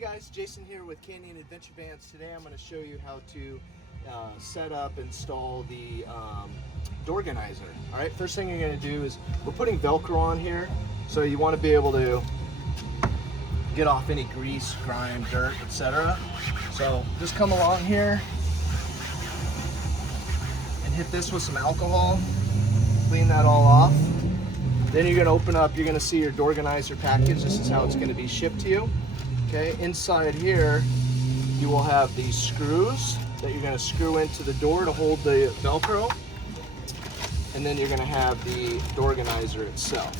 Hey guys, Jason here with Canyon Adventure Vans. Today I'm going to show you how to set up, install the Doorganizer. Alright, first thing you're going to do is, we're putting Velcro on here, so you want to be able to get off any grease, grime, dirt, etc. So just come along here and hit this with some alcohol, clean that all off. Then you're going to open up, you're going to see your Doorganizer package. This is how it's going to be shipped to you. Okay, inside here you will have these screws that you're going to screw into the door to hold the Velcro, and then you're going to have the Doorganizer itself.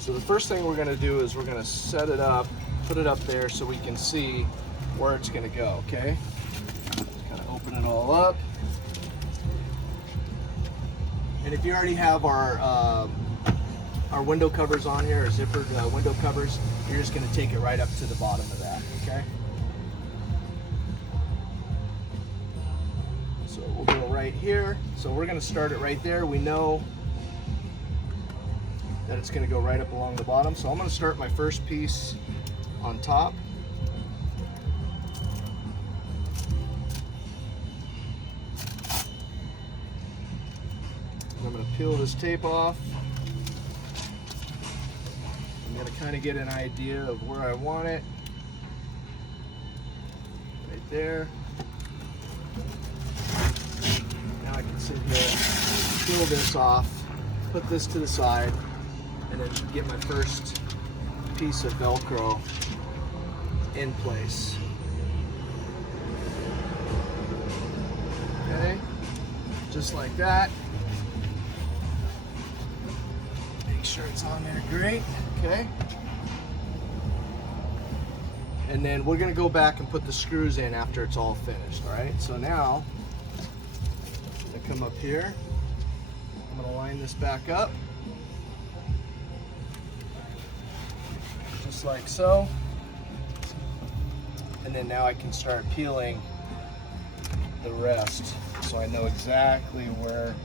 So the first thing we're going to do is we're going to set it up, put it up there so we can see where it's going to go. Okay, just kind of open it all up, and if you already have our window covers on here, or zippered window covers, you're just going to take it right up to the bottom of that, okay? So we'll go right here. So we're going to start it right there. We know that it's going to go right up along the bottom. So I'm going to start my first piece on top. I'm going to peel this tape off. I'm going to kind of get an idea of where I want it. Right there. Now I can sit here, peel this off, put this to the side, and then get my first piece of Velcro in place. Okay, just like that. Make sure it's on there great. Okay, and then we're going to go back and put the screws in after it's all finished. All right, so now I'm going to come up here, I'm going to line this back up just like so, and then now I can start peeling the rest so I know exactly where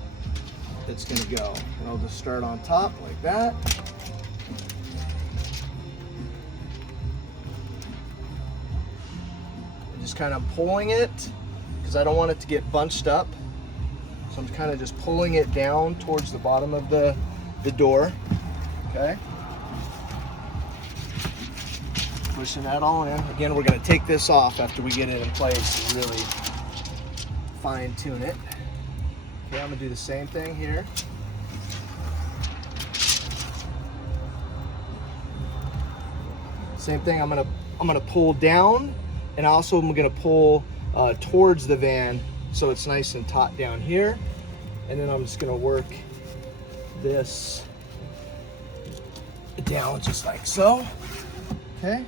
it's going to go. And I'll just start on top like that. Just kind of pulling it because I don't want it to get bunched up, so I'm kind of just pulling it down towards the bottom of the door. Okay, pushing that all in. Again, we're going to take this off after we get it in place and really fine tune it. Okay, I'm going to do the same thing here. Same thing, I'm going to pull down, and also I'm going to pull towards the van so it's nice and taut down here. And then I'm just going to work this down just like so. Okay.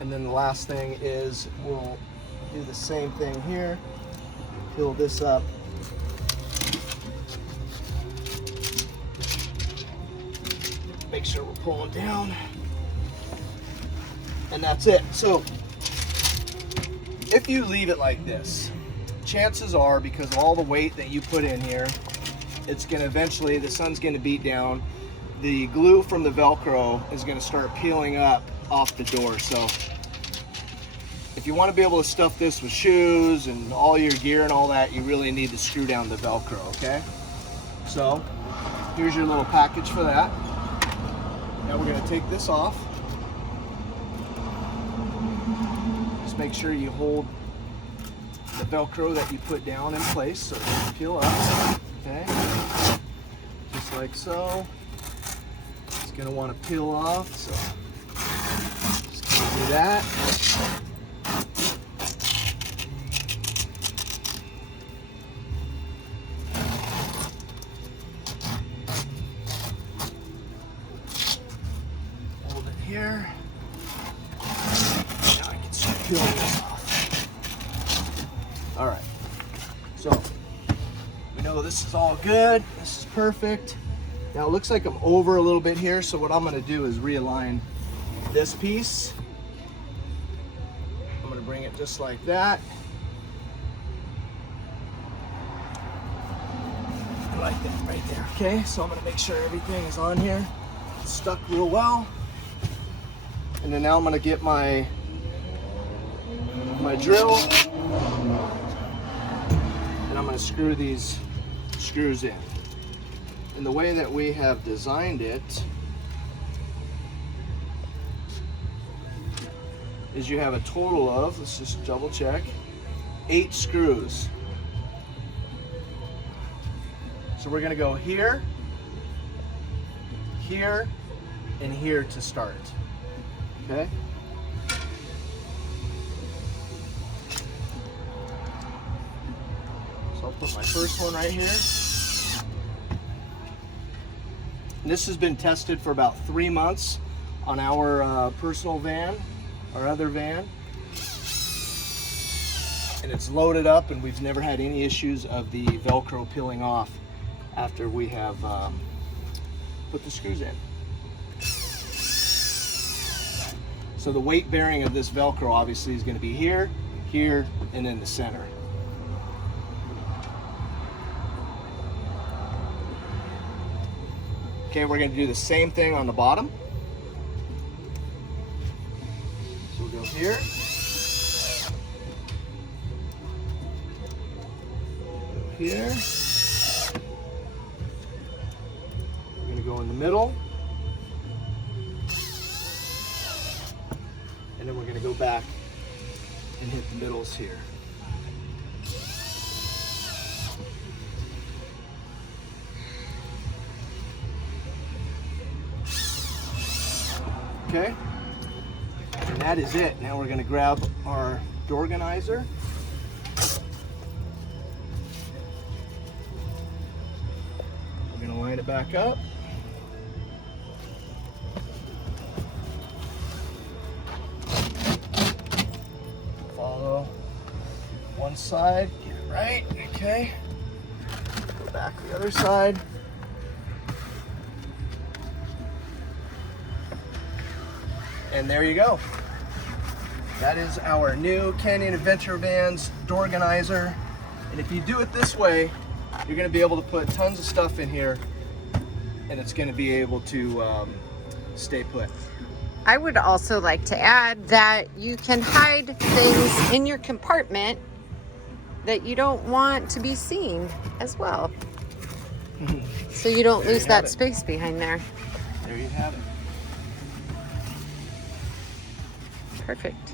And then the last thing is we'll do the same thing here. Peel this up. Make sure we're pulling down. And that's it. So if you leave it like this, chances are, because of all the weight that you put in here, it's going to eventually, the sun's going to beat down, the glue from the Velcro is going to start peeling up off the door. So if you want to be able to stuff this with shoes and all your gear and all that, you really need to screw down the Velcro. Okay, so here's your little package for that. Now we're going to take this off. Make sure you hold the Velcro that you put down in place so it doesn't peel up. Okay, just like so. It's going to want to peel off, so just gonna do that. Hold it here. Peeling this off. All right, so we know this is all good. This is perfect. Now it looks like I'm over a little bit here, so what I'm going to do is realign this piece. I'm going to bring it just like that. Like that right there. Okay, so I'm going to make sure everything is on here. It's stuck real well. And then now I'm gonna get my drill, and I'm gonna screw these screws in. And the way that we have designed it is you have a total of, let's just double check, 8 screws. So we're gonna go here, here, and here to start, okay? So I'll put my first one right here. And this has been tested for about 3 months on our personal van, our other van. And it's loaded up, and we've never had any issues of the Velcro peeling off after we have put the screws in. So the weight bearing of this Velcro obviously is going to be here, here, and in the center. Okay, we're going to do the same thing on the bottom. So we'll go here. Go here. We're going to go in the middle. And then we're going to go back and hit the middles here. Okay, and that is it. Now we're going to grab our Doorganizer. We're going to line it back up. Follow one side, get it right, okay. Go back the other side. And there you go. That is our new Canyon Adventure Vans Doorganizer. And if you do it this way, you're going to be able to put tons of stuff in here, and it's going to be able to stay put. I would also like to add that you can hide things in your compartment that you don't want to be seen as well. So you don't lose that space behind there. There you have it. Perfect.